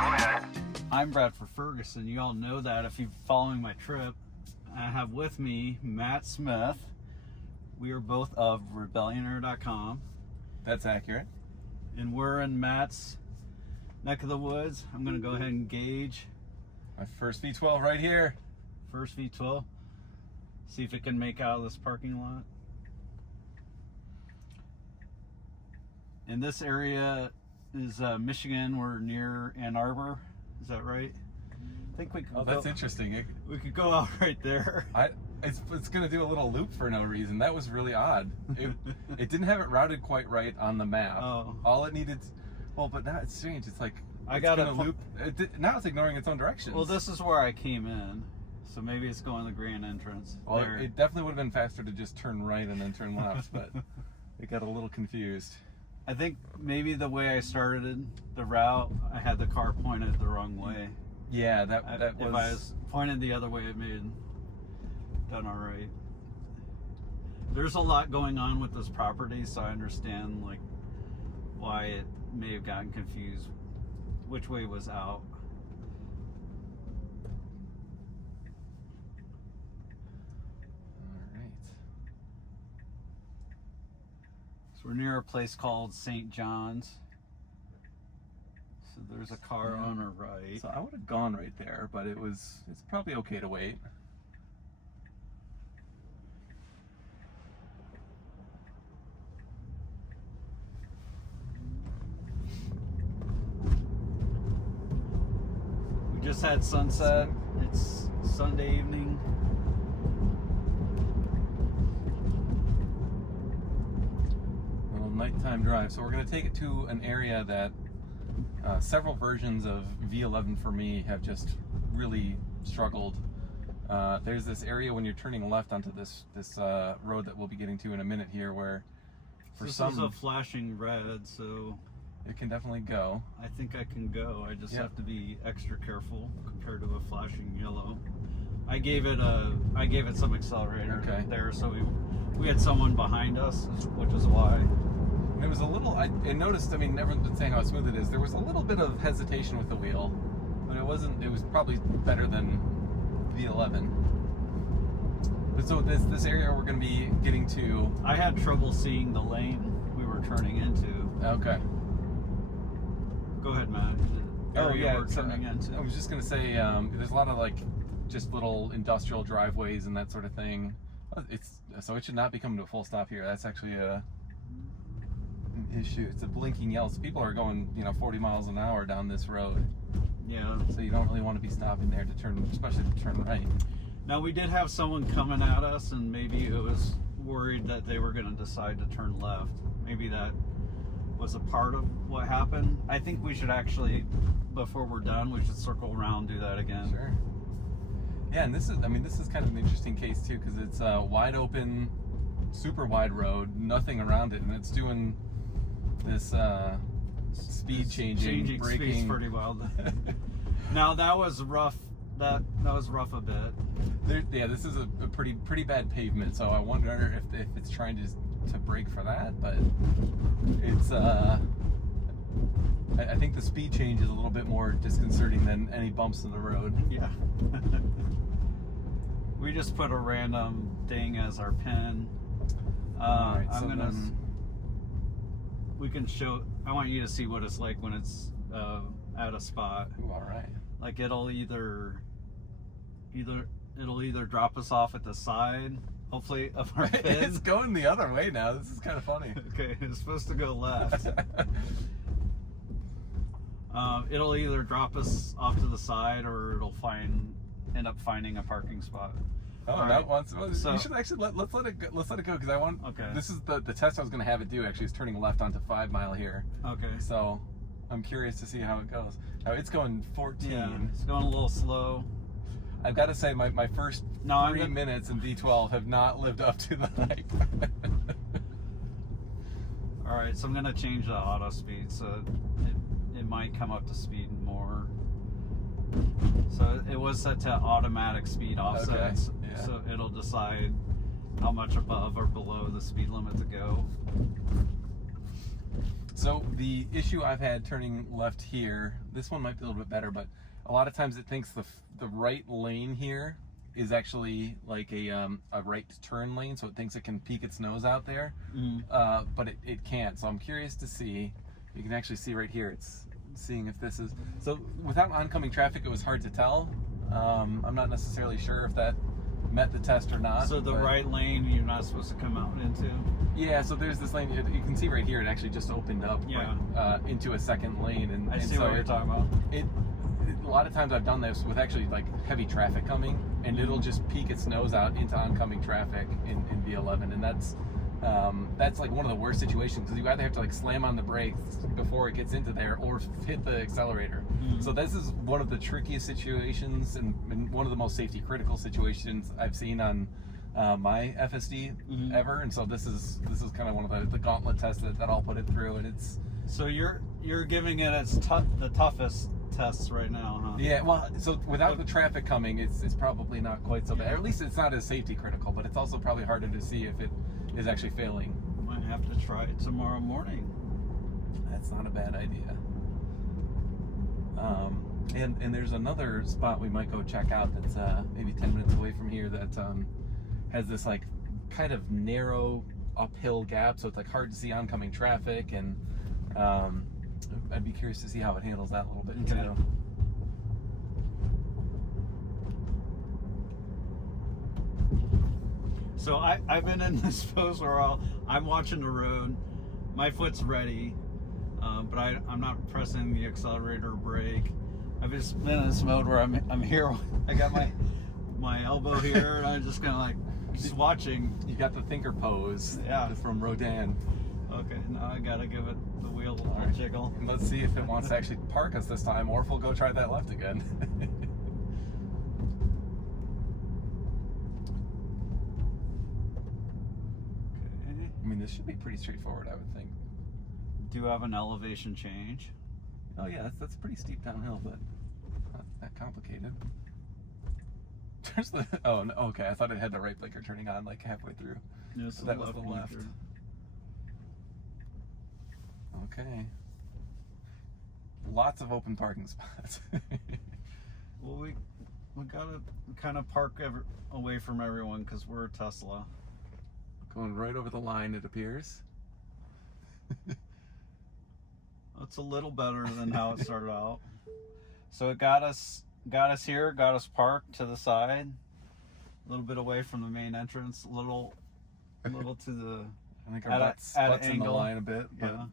ahead. I'm Halter Ferguson. You all know that if you're following my trip. I have with me Matt Smith. We are both of Rebellionaire.com. That's accurate. And we're in Matt's neck of the woods. I'm going to go ahead and gauge. My first V12 right here. First V12. See if it can make out of this parking lot. And this area is Michigan. We're near Ann Arbor. Is that right? I think we could. Oh, that's interesting. We could go out right there. It's going to do a little loop for no reason. That was really odd. It didn't have it routed quite right on the map. Oh. All it needed. Well, but now it's strange. It's like I got a loop. Now it's ignoring its own directions. Well, this is where I came in, so maybe it's going the grand entrance. Well, it definitely would have been faster to just turn right and then turn left, but it got a little confused. I think maybe the way I started the route, I had the car pointed the wrong way. Yeah, that was. If I was pointed the other way, it may have done all right. There's a lot going on with this property, so I understand like why it may have gotten confused which way was out. All right. So we're near a place called St. John's. So there's a car on our right. So I would have gone right there, but it's probably okay to wait. We just had sunset. It's Sunday evening. Little nighttime drive. So we're going to take it to an area that several versions of V11 for me have just really struggled. There's this area when you're turning left onto this road that we'll be getting to in a minute here, where for this some is a flashing red, so it can definitely go. I think I can go. I just have to be extra careful compared to a flashing yellow. I gave it some accelerator there, so we had someone behind us, which is why. It was a little, I noticed, I mean, everyone's been saying how smooth it is. There was a little bit of hesitation with the wheel, but it was probably better than V11. But so this area we're going to be getting to. I had trouble seeing the lane we were turning into. Okay. Go ahead, Matt. Oh yeah, we're turning into. I was just going to say, there's a lot of like just little industrial driveways and that sort of thing. So it should not be coming to a full stop here. That's actually an issue. It's a blinking yellow. So people are going, 40 miles an hour down this road. Yeah. So you don't really want to be stopping there to turn, especially to turn right. Now we did have someone coming at us, and maybe it was worried that they were going to decide to turn left. Maybe that was a part of what happened. I think we should actually, before we're done, we should circle around, do that again. Sure. Yeah, and this is kind of an interesting case too, because it's a wide open, super wide road, nothing around it, and it's doing this speed changing, braking. Speed's pretty wild. Now that was rough. That was rough a bit. Yeah, this is a pretty bad pavement, so I wonder if it's trying to brake for that, but it's I think the speed change is a little bit more disconcerting than any bumps in the road. Yeah. We just put a random thing as our pin. Right, we can show. I want you to see what it's like when it's at a spot. Ooh, all right. Like it'll either drop us off at the side, hopefully, of our pin. It's going the other way now. This is kind of funny. Okay, it's supposed to go left. It'll either drop us off to the side, or it'll end up finding a parking spot. Oh, all that right. wants. Well, So, you should actually let's let it go because I want. Okay. This is the test I was going to have it do. Actually, is turning left onto 5 Mile here. Okay. So I'm curious to see how it goes. Now it's going 14. Yeah, it's going a little slow. I've got to say my first 3 minutes in V12 have not lived up to the hype. All right, so I'm gonna change the auto speed, so it might come up to speed more. So it was set to automatic speed offsets, Okay, yeah. so it'll decide how much above or below the speed limit to go. So the issue I've had turning left here, this one might be a little bit better, but a lot of times it thinks the right lane here is actually like a right turn lane, so it thinks it can peek its nose out there, but it can't. So I'm curious to see. You can actually see right here, it's seeing if this is, so without oncoming traffic it was hard to tell. I'm not necessarily sure if that met the test or not. So the right lane you're not supposed to come out into? Yeah, so there's this lane, you can see right here, it actually just opened up into a second lane. And I see so what you're talking about. A lot of times I've done this with actually like heavy traffic coming, and it'll just peek its nose out into oncoming traffic in V11, and that's like one of the worst situations, because you either have to like slam on the brakes before it gets into there or hit the accelerator. So this is one of the trickiest situations and one of the most safety critical situations I've seen on my FSD ever, and so this is kind of one of the gauntlet tests that I'll put it through, and it's. So you're giving it the toughest tests right now, huh? Yeah, well, so without the traffic coming, it's probably not quite so bad. Or at least it's not as safety critical, but it's also probably harder to see if it is actually failing. Might have to try it tomorrow morning. That's not a bad idea. And there's another spot we might go check out that's maybe 10 minutes away from here that has this like kind of narrow uphill gap, so it's like hard to see oncoming traffic, and I'd be curious to see how it handles that a little bit too. So I've been in this pose where I'm watching the road, my foot's ready, but I'm not pressing the accelerator or brake. I've just been in this mode where I'm here, I got my elbow here, and I'm just kind of like just watching. You got the thinker pose from Rodin. Okay, now I gotta give it the wheel a little jiggle. Let's see if it wants to actually park us this time, or if we'll go try that left again. I mean, this should be pretty straightforward, I would think. Do you have an elevation change? Oh yeah, that's pretty steep downhill, but not that complicated. There's the, oh, no, okay, I thought it had the right blinker turning on like halfway through. Yeah, so that was the left. Okay. Lots of open parking spots. Well, we gotta kind of park away from everyone because we're a Tesla. Going right over the line, it appears. It's a little better than how it started out. So it got us here, got us parked to the side, a little bit away from the main entrance, a little to the. I think our butts in the line a bit, but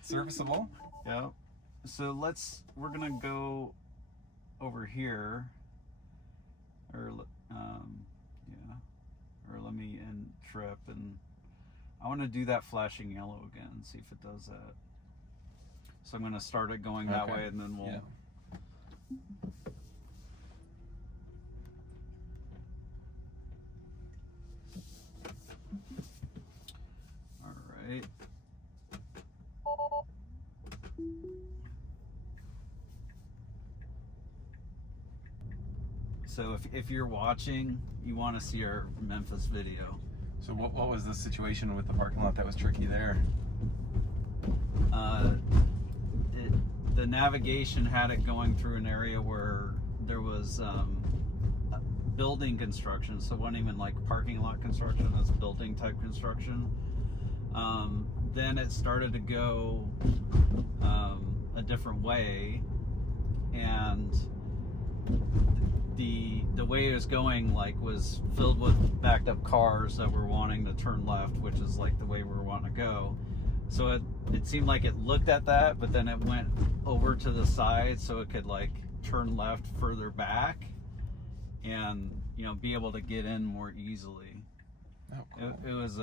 serviceable. Yeah. So we're gonna go over here, or let me end trip, and I want to do that flashing yellow again, see if it does that. So I'm gonna start it going that way, and then we'll. Yeah. All right. So if you're watching, you want to see our Memphis video. So what was the situation with the parking lot that was tricky there? The navigation had it going through an area where there was building construction, so it wasn't even like parking lot construction, it was building type construction. Then it started to go a different way, and the way it was going was filled with backed up cars that were wanting to turn left, which is like the way we were wanting to go. So it seemed like it looked at that, but then it went over to the side so it could turn left further back and be able to get in more easily. Oh, cool. It was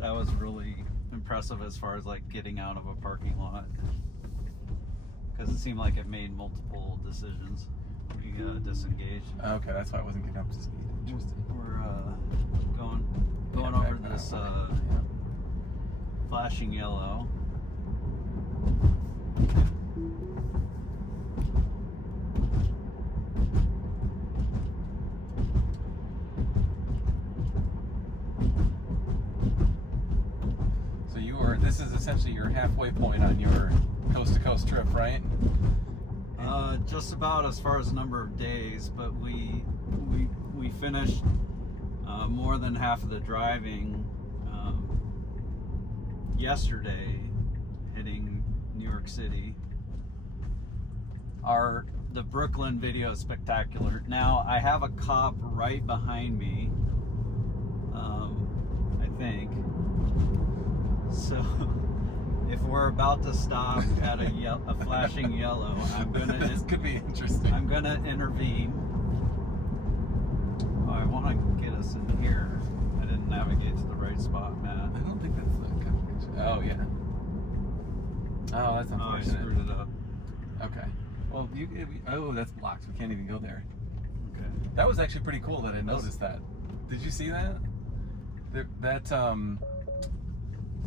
that was really impressive as far as getting out of a parking lot, because it seemed like it made multiple decisions. We disengaged. Okay, that's why I wasn't getting up to speed. Interesting. We're going over this flashing yellow. So this is a halfway point on your coast-to-coast trip, right? Just about as far as number of days, but we finished more than half of the driving yesterday, hitting New York City. The Brooklyn video is spectacular. Now I have a cop right behind me, I think. So if we're about to stop at a flashing yellow, This could be interesting. I'm gonna intervene. Oh, I want to get us in here. I didn't navigate to the right spot, Matt. I don't think that's the combination. Oh yeah. Oh, that's Oh, I unfortunate. screwed it up. Okay. Well, oh, that's blocked. We can't even go there. Okay. That was actually pretty cool that I noticed that. Did you see that?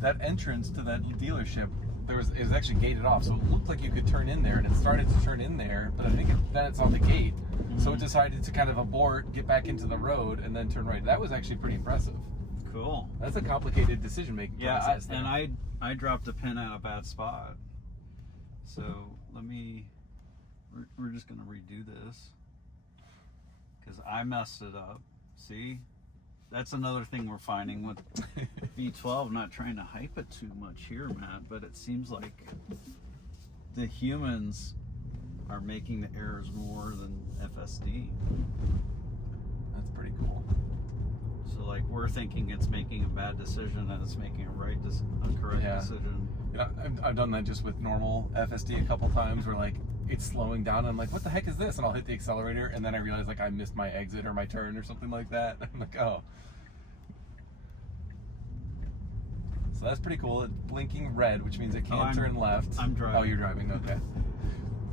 That entrance to that dealership, it was actually gated off, so it looked like you could turn in there, and it started to turn in there, but I think then it's on the gate, so it decided to kind of abort, get back into the road, and then turn right. That was actually pretty impressive. Cool. That's a complicated decision-making process. And I dropped a pin at a bad spot. So we're just gonna redo this because I messed it up. See, that's another thing we're finding with V12. Not trying to hype it too much here, Matt, but it seems like the humans are making the errors more than FSD. That's pretty cool. So like we're thinking it's making a bad decision and it's making a correct decision. Yeah, I've done that just with normal FSD a couple times where like it's slowing down and I'm like, what the heck is this? And I'll hit the accelerator and then I realize like I missed my exit or my turn or something like that. I'm like, oh. So that's pretty cool. It's blinking red, which means it can't turn left. I'm driving. Oh, you're driving, okay.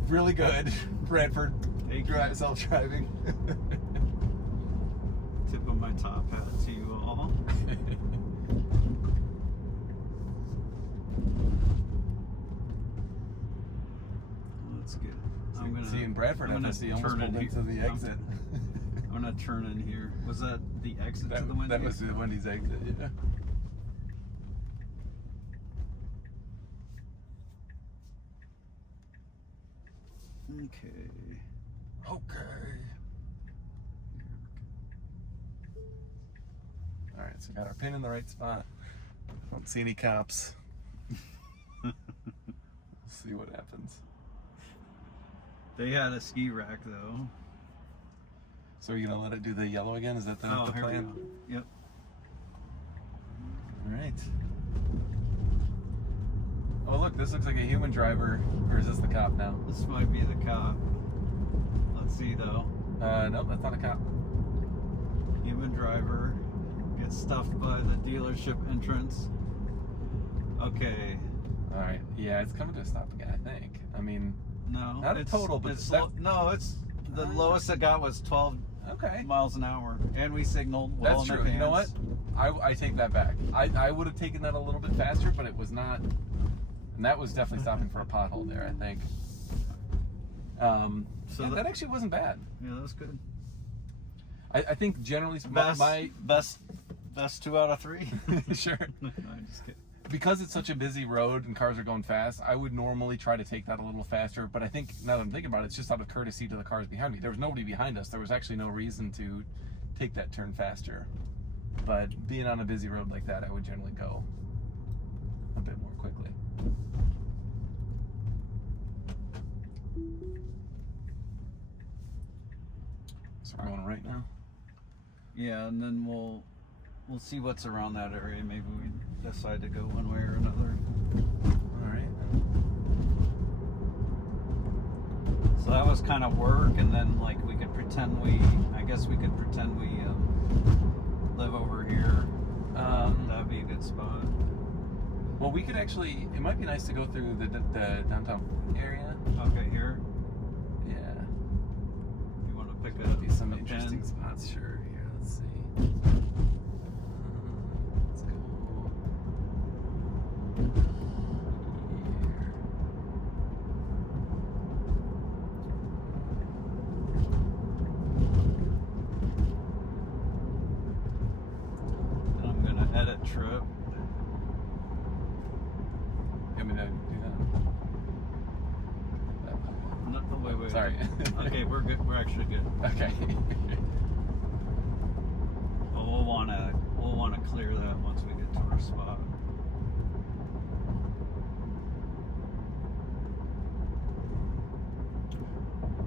Really good. Bradford, self-driving. Tip of my top hat to you all. That's good. See, in Bradford, FSD almost pulled into the exit. I'm gonna turn in here. Was that the exit to the Wendy's? That was the Wendy's exit, yeah. Okay. All right, so we got our pin in the right spot. Don't see any cops. Let's see what happens. They had a ski rack though. So are you gonna let it do the yellow again? Is that the Here plan? we go. Yep. All right. Oh look, this looks like a human driver, or is this the cop now? This might be the cop. Let's see though. Nope, that's not a cop. Human driver gets stuffed by the dealership entrance. Okay. All right. Yeah, it's coming to a stop again, I think. I mean, no, not a total, but it's the lowest it got was 12 miles an hour, and we signaled well that's in true. You know what? advance. I take that back. I would have taken that a little bit faster, but it was not. And that was definitely stopping for a pothole there, I think. So that actually wasn't bad. Yeah, that was good. I think generally Best 2 out of 3. Sure. No, I'm just kidding. Because it's such a busy road and cars are going fast, I would normally try to take that a little faster, but I think now that I'm thinking about it, it's just out of courtesy to the cars behind me. There was nobody behind us. There was actually no reason to take that turn faster. But being on a busy road like that, I would generally go a bit more quickly. So we're going right now? Yeah, and then we'll see what's around that area. Maybe we decide to go one way or another. All right. So that was kind of work, and then like we could pretend we live over here. That'd be a good spot. Well, we could actually. It might be nice to go through the downtown area. Okay, here. Yeah. You want to pick There'll be some a interesting pin? spots. Sure. Here, let's see. Let's go here. And I'm gonna edit trip. I mean, wait. Sorry. Okay, we're good. We're actually good. Okay. But we'll wanna clear that once we get to our spot.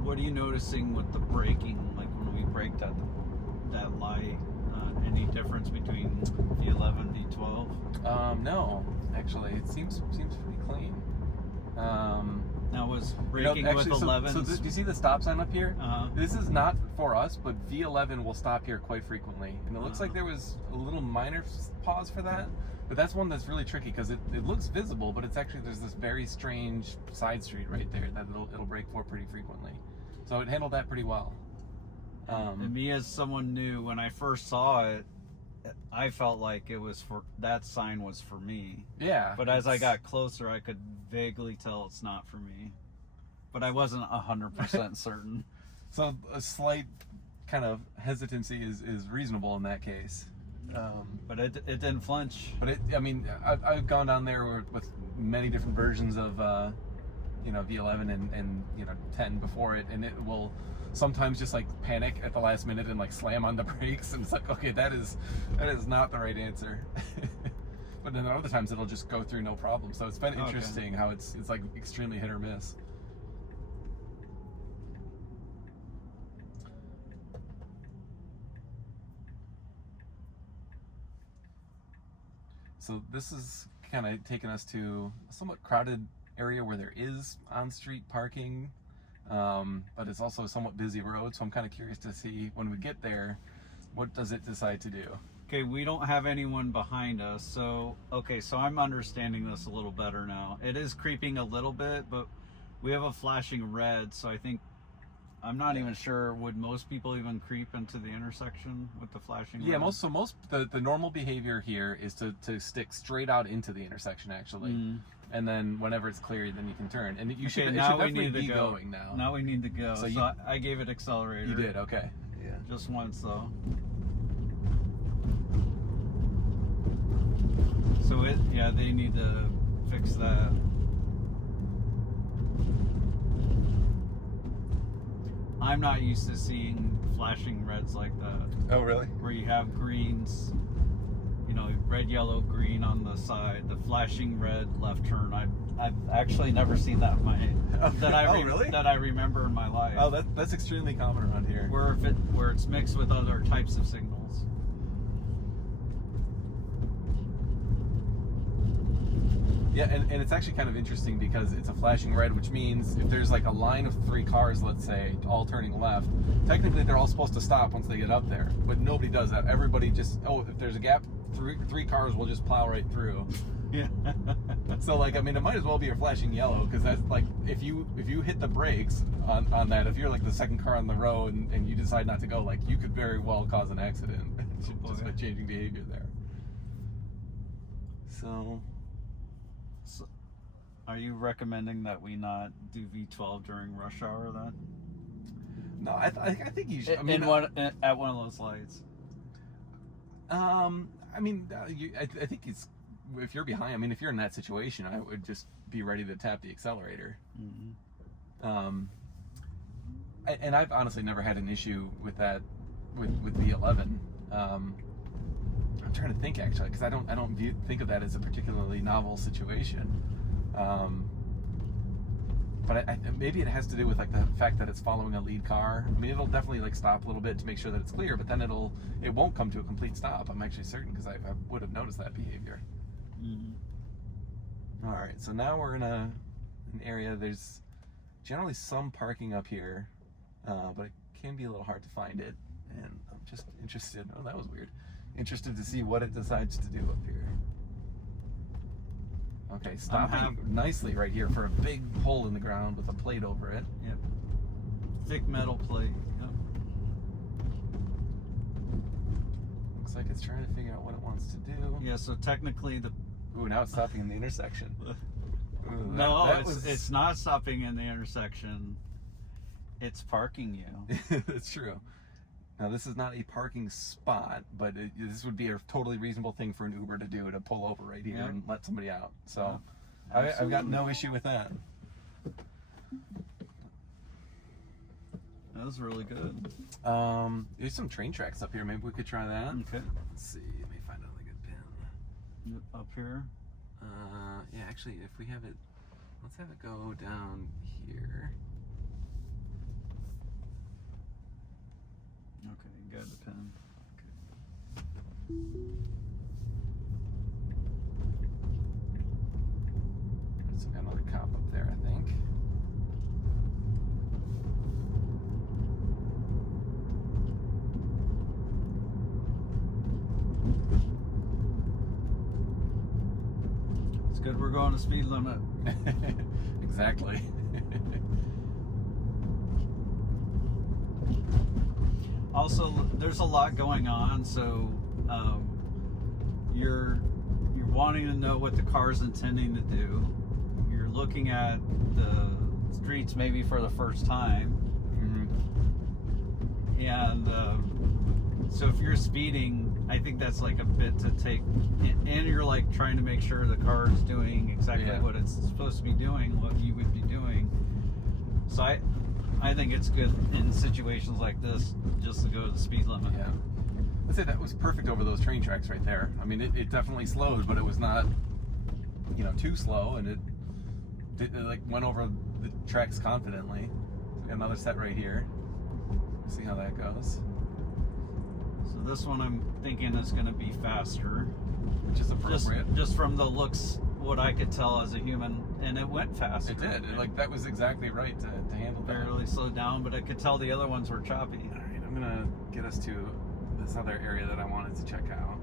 What are you noticing with the braking? Like when we braked at that light, any difference between V11, V12? No, actually, it seems pretty clean. Now was braking with 11. So do you see the stop sign up here? Uh-huh. This is not for us, but V11 will stop here quite frequently, and it looks like Uh-huh. there was a little minor pause for that. But that's one that's really tricky because it looks visible, but it's actually there's this very strange side street right there that it'll brake for pretty frequently. So it handled that pretty well. And me as someone new, when I first saw it, I felt like it was that sign was for me. Yeah. But as I got closer, I could vaguely tell it's not for me. But I wasn't 100% certain. So a slight kind of hesitancy is reasonable in that case. But it didn't flinch. But I mean, I've gone down there with many different versions of, V11 and 10 before it, and it will sometimes just like panic at the last minute and like slam on the brakes, and it's like, okay, that is not the right answer. But then other times it'll just go through no problem. So it's been interesting how it's like extremely hit or miss. So this is kind of taking us to a somewhat crowded area where there is on-street parking, but it's also a somewhat busy road. So I'm kind of curious to see when we get there, what does it decide to do? Okay, we don't have anyone behind us, so I'm understanding this a little better now. It is creeping a little bit, but we have a flashing red, so I'm not even sure, would most people even creep into the intersection with the flashing red? Yeah, the normal behavior here is to stick straight out into the intersection actually. And then whenever it's clear, then you can turn. And it should definitely be going now. Now we need to go. So I gave it accelerator. You did, okay. Yeah. Just once though. So they need to fix that. I'm not used to seeing flashing reds like that. Oh, really? Where you have greens, red, yellow, green on the side, the flashing red left turn. I've actually never seen that that I remember in my life. Oh, that's extremely common around here. Where it's mixed with other types of signals. Yeah, and it's actually kind of interesting because it's a flashing red, which means if there's like a line of 3 cars, let's say, all turning left, technically they're all supposed to stop once they get up there, but nobody does that. Everybody just, if there's a gap, three cars will just plow right through. Yeah. So like, I mean, it might as well be a flashing yellow, because that's like, if you hit the brakes on that, if you're like the second car on the row and you decide not to go, like, you could very well cause an accident just by changing behavior there. So are you recommending that we not do V12 during rush hour then? No, I think you should. At one of those lights. I mean, I think it's, if you're behind, I mean, if you're in that situation, I would just be ready to tap the accelerator. And I've honestly never had an issue with that with V11. I'm trying to think actually, because I don't think of that as a particularly novel situation. But maybe it has to do with like the fact that it's following a lead car. I mean, it'll definitely like stop a little bit to make sure that it's clear, but then it won't come to a complete stop. I'm actually certain, because I would have noticed that behavior. All right, so now we're in an area. There's generally some parking up here, but it can be a little hard to find it. And I'm just interested. Oh, that was weird. Interested to see what it decides to do up here. Okay, stopping nicely right here for a big hole in the ground with a plate over it. Yep. Thick metal plate. Yep. Looks like it's trying to figure out what it wants to do. Yeah, so technically Ooh, now it's stopping in the intersection. Ooh, no, it's not stopping in the intersection. It's parking you. That's true. Now, this is not a parking spot, but this would be a totally reasonable thing for an Uber to do, to pull over right here and let somebody out. So I've got no issue with that. that's really good. There's some train tracks up here. Maybe we could try that. Okay. Let's see. Let me find another good pin. Up here. Yeah, actually, if we have it, let's have it go down here. Okay, you got the pin. So we got another cop up there, I think. It's good we're going to speed limit. Exactly. Also, there's a lot going on, so you're wanting to know what the car's intending to do. You're looking at the streets maybe for the first time, and so if you're speeding, I think that's like a bit to take, and you're like trying to make sure the car is doing exactly what it's supposed to be doing, what you would be doing. So I think it's good in situations like this just to go to the speed limit. Yeah. I'd say that was perfect over those train tracks right there. I mean, it definitely slowed, but it was not, too slow, and it like went over the tracks confidently. So we got another set right here. See how that goes. So this one I'm thinking is going to be faster. Which is appropriate. Just from the looks, what I could tell as a human, and it went faster. It did. That was exactly right to handle that. Barely slowed down, but I could tell the other ones were choppy. All right, I'm gonna get us to this other area that I wanted to check out.